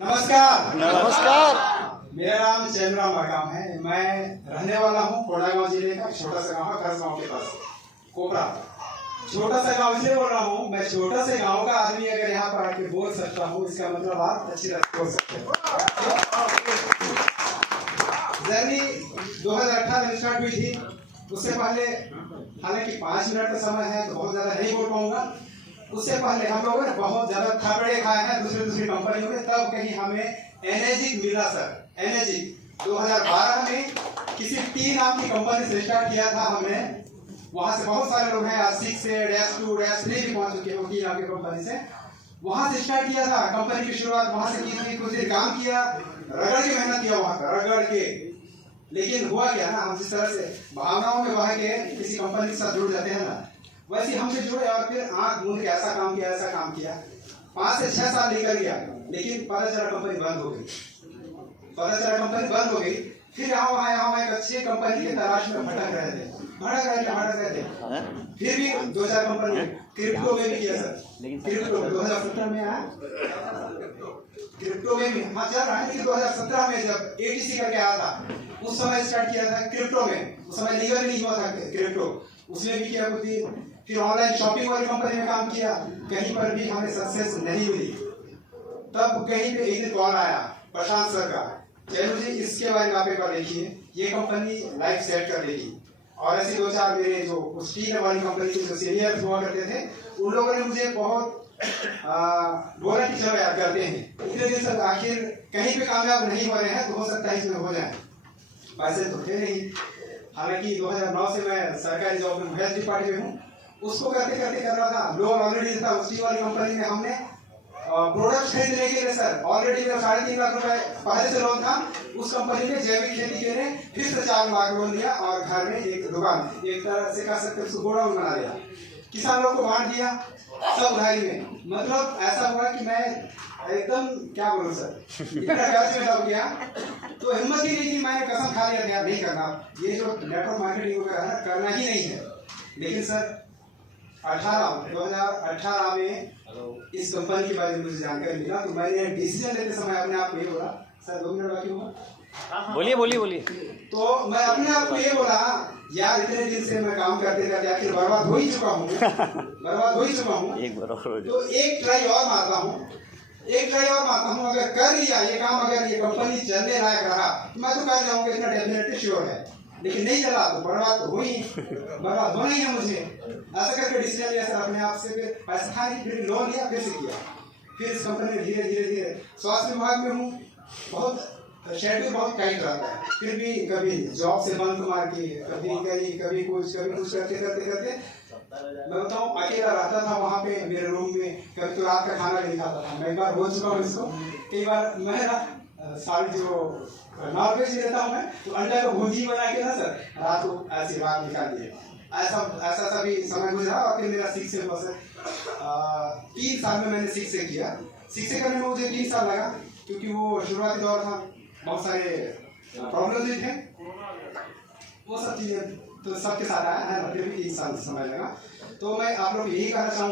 नमस्कार। नमस्कार। मेरा नाम चंद्रा मरकाम है। मैं रहने वाला हूँ कोंडागांव जिले का छोटा सा गांव है, खरस गांव के पास कोपरा। छोटा सा गांव इसलिए बोल रहा हूँ, मैं छोटा से गांव का आदमी अगर यहाँ पर आके बोल सकता हूँ, इसका मतलब आप अच्छी तरह बोल सकते हो। जर्नी 2018 में स्टार्ट हुई थी। उससे पहले हालांकि 5 मिनट का समय है तो बहुत ज्यादा नहीं बोल पाऊंगा। उससे पहले हम लोगों ने बहुत ज्यादा थपड़े खाए हैं दूसरी कंपनियों में, तब कहीं हमें एनर्जिक मिला सर। एनर्जिक 2012 में किसी टी नाम की कंपनी से स्टार्ट किया था हमने। वहां से बहुत सारे लोग हैं, आज 6 से -2 -3 भी पहुंच चुके हैं टी नाम की कंपनी से। वहां से स्टार्ट किया था कंपनी की शुरुआत, वहां से की थी। कुछ दिन काम किया, रगड़ के मेहनत किया वहां पर, रगड़ के। लेकिन हुआ क्या ना, हम जिस तरह से भावनाओं में बह के किसी कंपनी के साथ जुड़ जाते हैं ना, वैसे हमसे जुड़े और फिर आंख मूंद के ऐसा काम किया। 5 से 6 साल निकल गया, लेकिन पता चला कंपनी बंद हो गई। फिर यहाँ एक अच्छी कंपनी की तलाश में भटक रहे थे। फिर भी 2-4 कंपनी क्रिप्टो में भी किया सर। क्रिप्टो 2017 में आया, क्रिप्टो में भी हाँ चल रहा है। लेकिन 2017 में जब एटीसी करके आया था, उस समय स्टार्ट किया था क्रिप्टो में। उस समय लीगल नहीं हुआ था क्रिप्टो, उसमें भी किया कुछ दिन। फिर ऑनलाइन शॉपिंग वाली कंपनी में काम किया, कहीं पर भी हमें सक्सेस नहीं मिली। तब कहीं पे एक दिन कॉल आया प्रशांत सर का, चलो जी इसके बारे में आप एक बार देखिए, ये कंपनी लाइफ सेट कर देगी। और ऐसे 2-4 मेरे जो उस टी वाली कंपनी के जो सीनियर हुआ करते थे, उन लोगों ने मुझे बहुत बोला कि चलो यार करते हैं। इतने दिन तक आखिर कहीं पे कामयाब नहीं हो रहे हैं, तो हो सकता है इसमें हो जाए। पैसे तो थे नहीं। हालांकि 2009 से मैं सरकारी जॉब में हेल्थ डिपार्टमेंट में हूँ। उसको करते कर रहा था। लोन ऑलरेडी था उस टी वाली कंपनी में। हमने प्रोडक्ट खरीदने के लिए सर ऑलरेडी मेरा 3.5 लाख रुपए पहले से लोन था। उस कंपनी में जैविक खेती के लिए फिर से 4 लाख लोन लिया और घर में एक दुकान, एक तरह से कह सकते उसको गोडाउन बना दिया। किसान लोग को बांट दिया सब उधारी में। मतलब ऐसा हुआ कि मैं एकदम क्या बोलूं सर, इतना कर्ज में दब गया। तो हिम्मत ही नहीं थी, मैंने कसम खा लिया था नहीं करना, ये जो नेटवर्क मार्केटिंग वगैरह है करना ही नहीं है। लेकिन सर 2018 में इस कंपनी के बारे में मुझे जानकारी मिला, तो मैंने डिसीजन लेते समय अपने आप को ये बोला, सर 2 मिनट बाकी होगा। बोलिए। तो मैं अपने आप को ये बोला, यार इतने दिन से मैं काम करते आखिर बर्बाद हो ही चुका हूँ। तो एक ट्राई और मारता हूँ। अगर कर लिया ये काम, अगर ये कंपनी चलने लायक रहा, तो मैं तो कर जाऊंगा, इतना डेफिनेटली श्योर है। लेकिन नहीं चला तो बर्बाद होना ही है मुझे। ऐसा करके डिसीजन लिया सर अपने आप से। फिर पैसा था नहीं, फिर लोन लिया, फिर से किया। फिर इस कंपनी में धीरे स्वास्थ्य विभाग में हूँ। बहुत शेड्यूल बहुत टाइट रहता है, फिर भी कभी जॉब से बंक मार के, कभी कुछ करते मैं बताऊँ अकेला रहता था वहाँ पे मेरे रूम में। कभी तो रात का खाना नहीं खाता था मैं। एक बार बोल चुका हूँ इसको कई बार। मैं ना सारी जो नॉनवेज लेता हूँ मैं, तो अंडा को भुर्जी बना के ना सर रात को ऐसे बाहर निकाल दिए। ऐसा भी समय गुजरा। और फिर मेरा 6 से 3 साल में मैंने 6 से किया। 6 से करने में मुझे 3 साल लगा, क्योंकि वो शुरुआती दौर था, बहुत सारे प्रॉब्लम भी थे, वो सब चीजें तो सबके साथ आया है। फिर भी 3 साल समय लगा। तो मैं आप लोग यही कहना चाहूँगा।